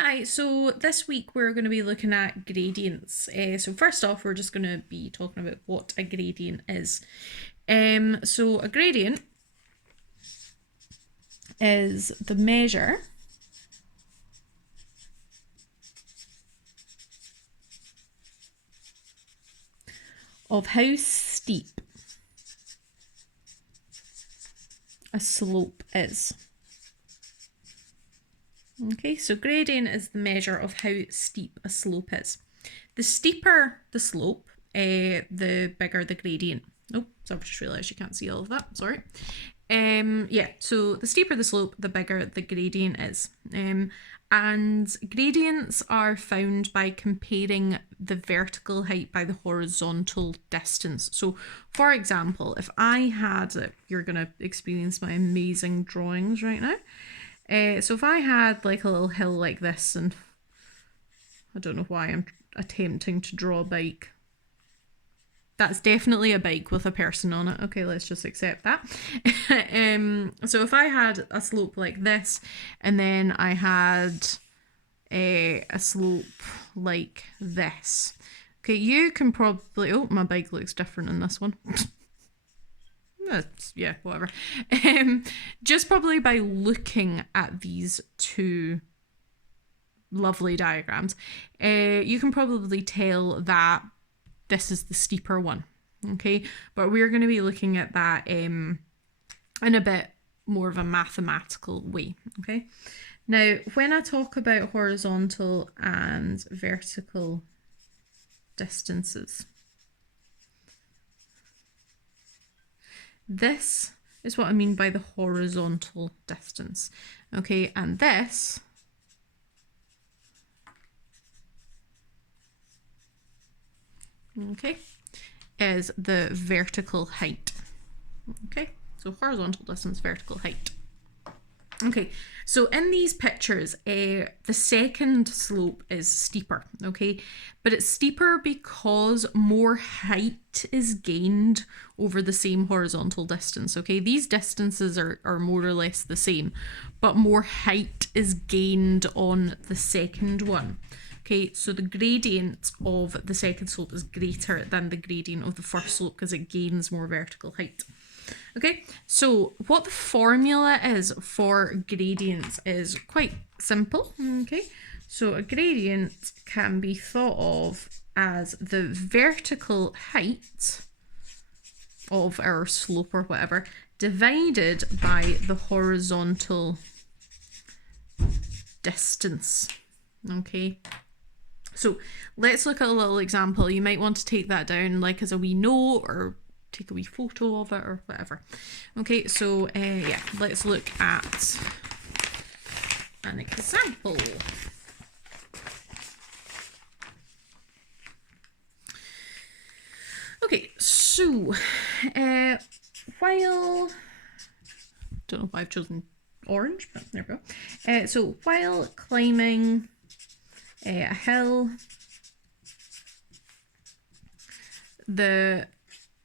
Hi, so this week we're going to be looking at gradients. So first off, we're just going to be talking about what a gradient is. So a gradient is the measure of how steep a slope is. Okay, so gradient is the measure of how steep a slope is. The steeper the slope, the bigger the gradient. Oh, so I've just realised you can't see all of that. Sorry. Yeah, so the steeper the slope, the bigger the gradient is. And gradients are found by comparing the vertical height by the horizontal distance. So, for example, if I had, you're going to experience my amazing drawings right now. So if I had like a little hill like this, and I don't know why I'm attempting to draw a bike. That's definitely a bike with a person on it. Okay, let's just accept that. So if I had a slope like this, and then I had a slope like this. Okay, you can probably... Oh, my bike looks different in this one. Yeah, whatever. Just probably by looking at these two lovely diagrams, you can probably tell that this is the steeper one. Okay, but we're going to be looking at that in a bit more of a mathematical way. Okay, now when I talk about horizontal and vertical distances, this is what I mean by the horizontal distance. Okay, and this is the vertical height. Okay, so horizontal distance, vertical height. Okay, so in these pictures, the second slope is steeper, okay? But it's steeper because more height is gained over the same horizontal distance, okay? These distances are more or less the same, but more height is gained on the second one. Okay, so the gradient of the second slope is greater than the gradient of the first slope because it gains more vertical height. Okay, so what the formula is for gradients is quite simple. Okay, so a gradient can be thought of as the vertical height of our slope or whatever divided by the horizontal distance. Okay, so let's look at a little example. You might want to take that down like as a wee note or take a wee photo of it or whatever. Okay, so yeah, let's look at an example. Okay, so while, don't know why I've chosen orange, but there we go. So while climbing a hill, the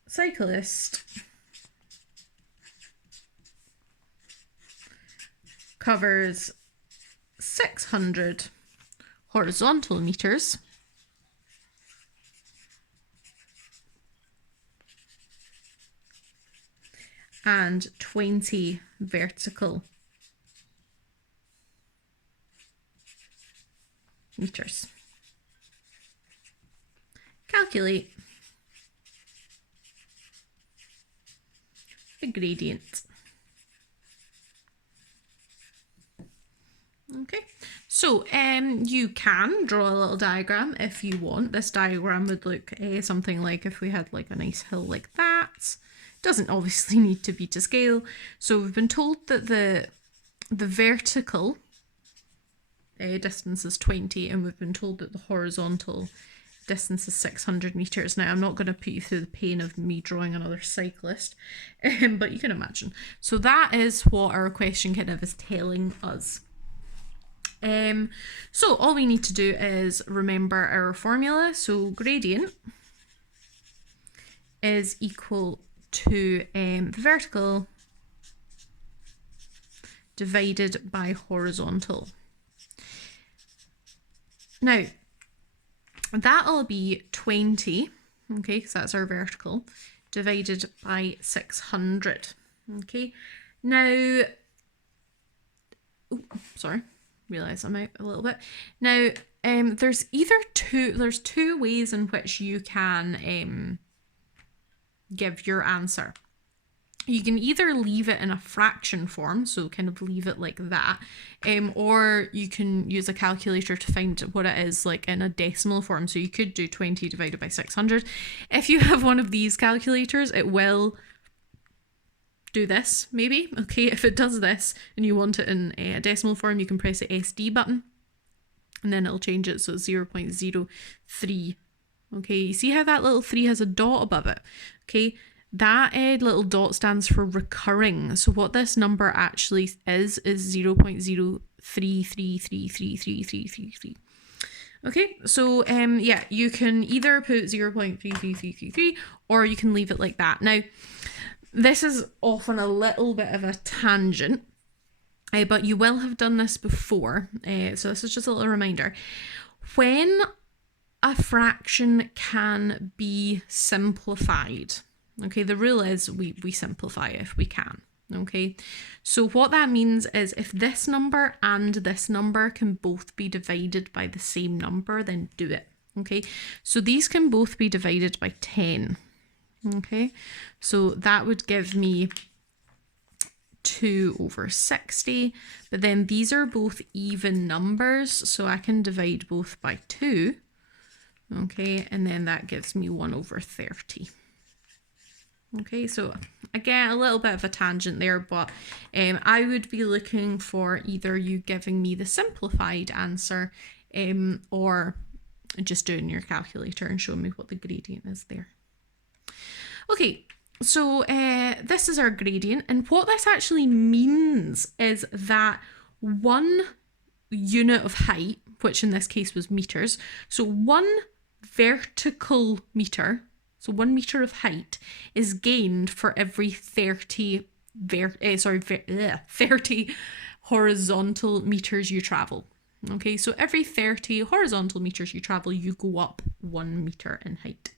cyclist covers 600 horizontal meters and 20 vertical meters. Calculate the gradient. Okay, so you can draw a little diagram if you want. This diagram would look something like if we had like a nice hill like that. Doesn't obviously need to be to scale. So we've been told that the vertical distance is 20, and we've been told that the horizontal distance is 600 meters. Now, I'm not going to put you through the pain of me drawing another cyclist, but you can imagine. So that is what our question kind of is telling us. So all we need to do is remember our formula. So gradient is equal to the vertical divided by horizontal. Now, that'll be 20, okay, because that's our vertical, divided by 600, okay? Now, sorry, realize I'm out a little bit. Now, there's two ways in which you can give your answer. You can either leave it in a fraction form, so kind of leave it like that, or you can use a calculator to find what it is like in a decimal form. So you could do 20 divided by 600. If you have one of these calculators, it will do this, maybe. Okay, if it does this and you want it in a decimal form, you can press the SD button and then it'll change it, so 0.03. Okay, you see how that little 3 has a dot above it? Okay, that little dot stands for recurring. So what this number actually is 0.0333333333. Okay, so yeah, you can either put 0.33333 or you can leave it like that. Now, this is often a little bit of a tangent, but you will have done this before. So this is just a little reminder. When a fraction can be simplified, okay, the rule is we simplify if we can. Okay, so what that means is if this number and this number can both be divided by the same number, then do it. Okay, so these can both be divided by 10. Okay, so that would give me 2 over 60, but then these are both even numbers, so I can divide both by 2. Okay, and then that gives me 1 over 30. Okay, so again, a little bit of a tangent there, but I would be looking for either you giving me the simplified answer or just doing your calculator and showing me what the gradient is there. Okay, so this is our gradient, and what this actually means is that 1 unit of height, which in this case was meters, so 1 vertical meter, so 1 meter of height is gained for every 30 horizontal meters you travel. Okay, so every 30 horizontal meters you travel, you go up 1 meter in height.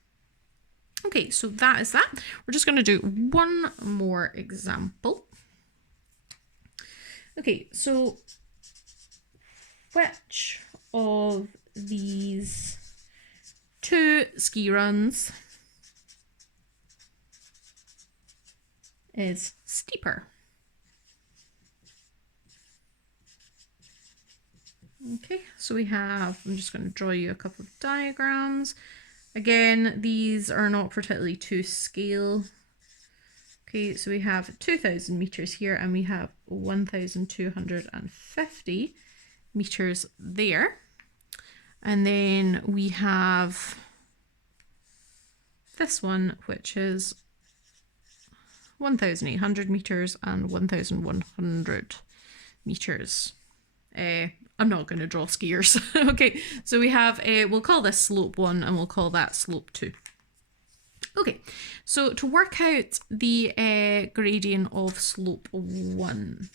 Okay, so that is that. We're just going to do one more example. Okay, so which of these 2 ski runs is steeper? Okay, so we have, I'm just going to draw you a couple of diagrams. Again, these are not particularly to scale. Okay, so we have 2,000 meters here and we have 1,250 meters there. And then we have this one, which is 1,800 meters and 1,100 meters. I'm not going to draw skiers. Okay, so we have, we'll call this slope 1 and we'll call that slope 2. Okay, so to work out the gradient of slope 1,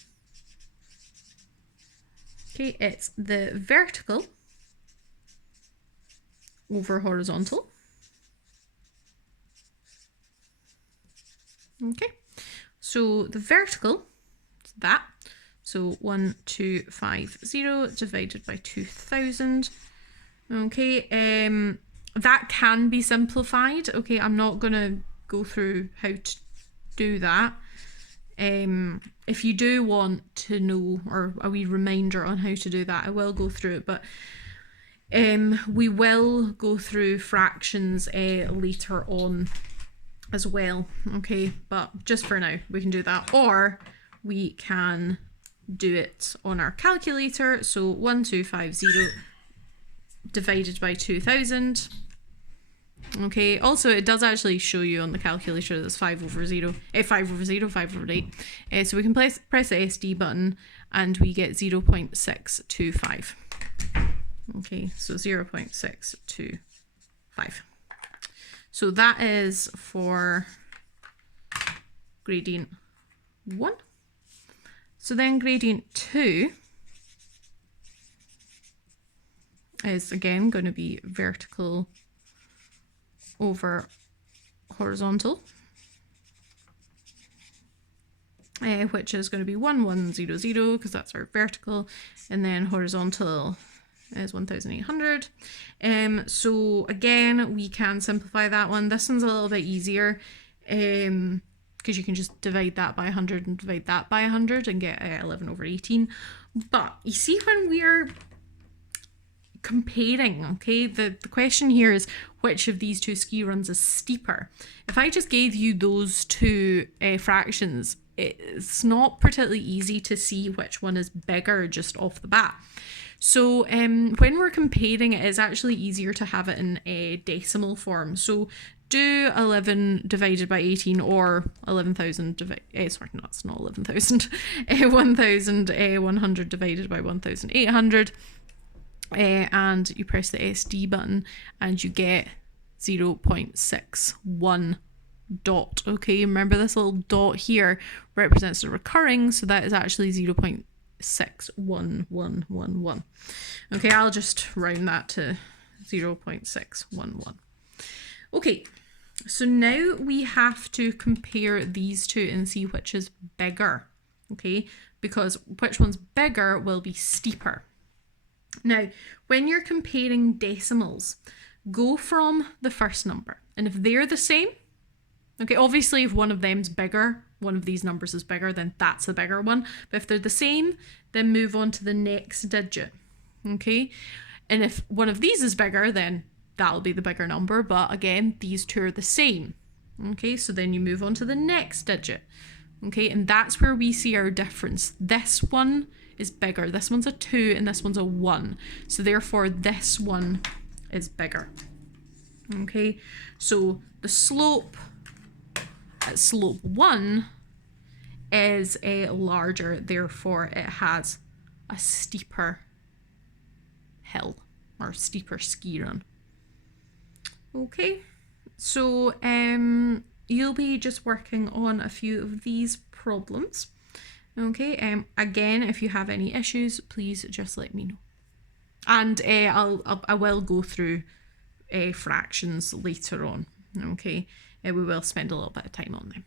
okay, it's the vertical over horizontal. Okay, so the vertical is that. So 1250 divided by 2000. Okay, that can be simplified. Okay, I'm not going to go through how to do that. If you do want to know, or a wee reminder on how to do that, I will go through it, but we will go through fractions later on as well. Okay, but just for now, we can do that, or we can do it on our calculator. So 1250 divided by 2000. Okay, also it does actually show you on the calculator that's 5 over 0, 5 over 0, 5 over 8. So we can press the SD button and we get 0.625. Okay, so 0.625. So that is for gradient 1. So then gradient 2 is again going to be vertical over horizontal, which is going to be 1, 1, 0, 0, because that's our vertical, and then horizontal is 1800. So again, we can simplify that one. This one's a little bit easier, because you can just divide that by 100 and divide that by 100 and get 11 over 18. But you see, when we're comparing, okay, the question here is which of these two ski runs is steeper. If I just gave you those two fractions, it's not particularly easy to see which one is bigger just off the bat. So when we're comparing, it is actually easier to have it in a decimal form. So do 11 divided by 18, or 11,000 sorry, no, it's not 11,000, 1,100 divided by 1,800. And you press the SD button and you get 0.61 dot. Okay, remember this little dot here represents the recurring, so that is actually 0.61111. Okay, I'll just round that to 0.611. Okay, so now we have to compare these two and see which is bigger. Okay, because which one's bigger will be steeper. Now, when you're comparing decimals, go from the first number, and if they're the same, okay, obviously if one of them's bigger, one of these numbers is bigger, then that's the bigger one. But if they're the same, then move on to the next digit, okay? And if one of these is bigger, then that'll be the bigger number. But again, these two are the same, okay? So then you move on to the next digit, okay? And that's where we see our difference. This one is bigger. This one's a 2 and this one's a 1. So therefore this one is bigger. Okay, so the slope at slope 1 is a larger, therefore it has a steeper hill or steeper ski run. Okay, so you'll be just working on a few of these problems. Okay, again, if you have any issues, please just let me know. And I will go through fractions later on. Okay, we will spend a little bit of time on them.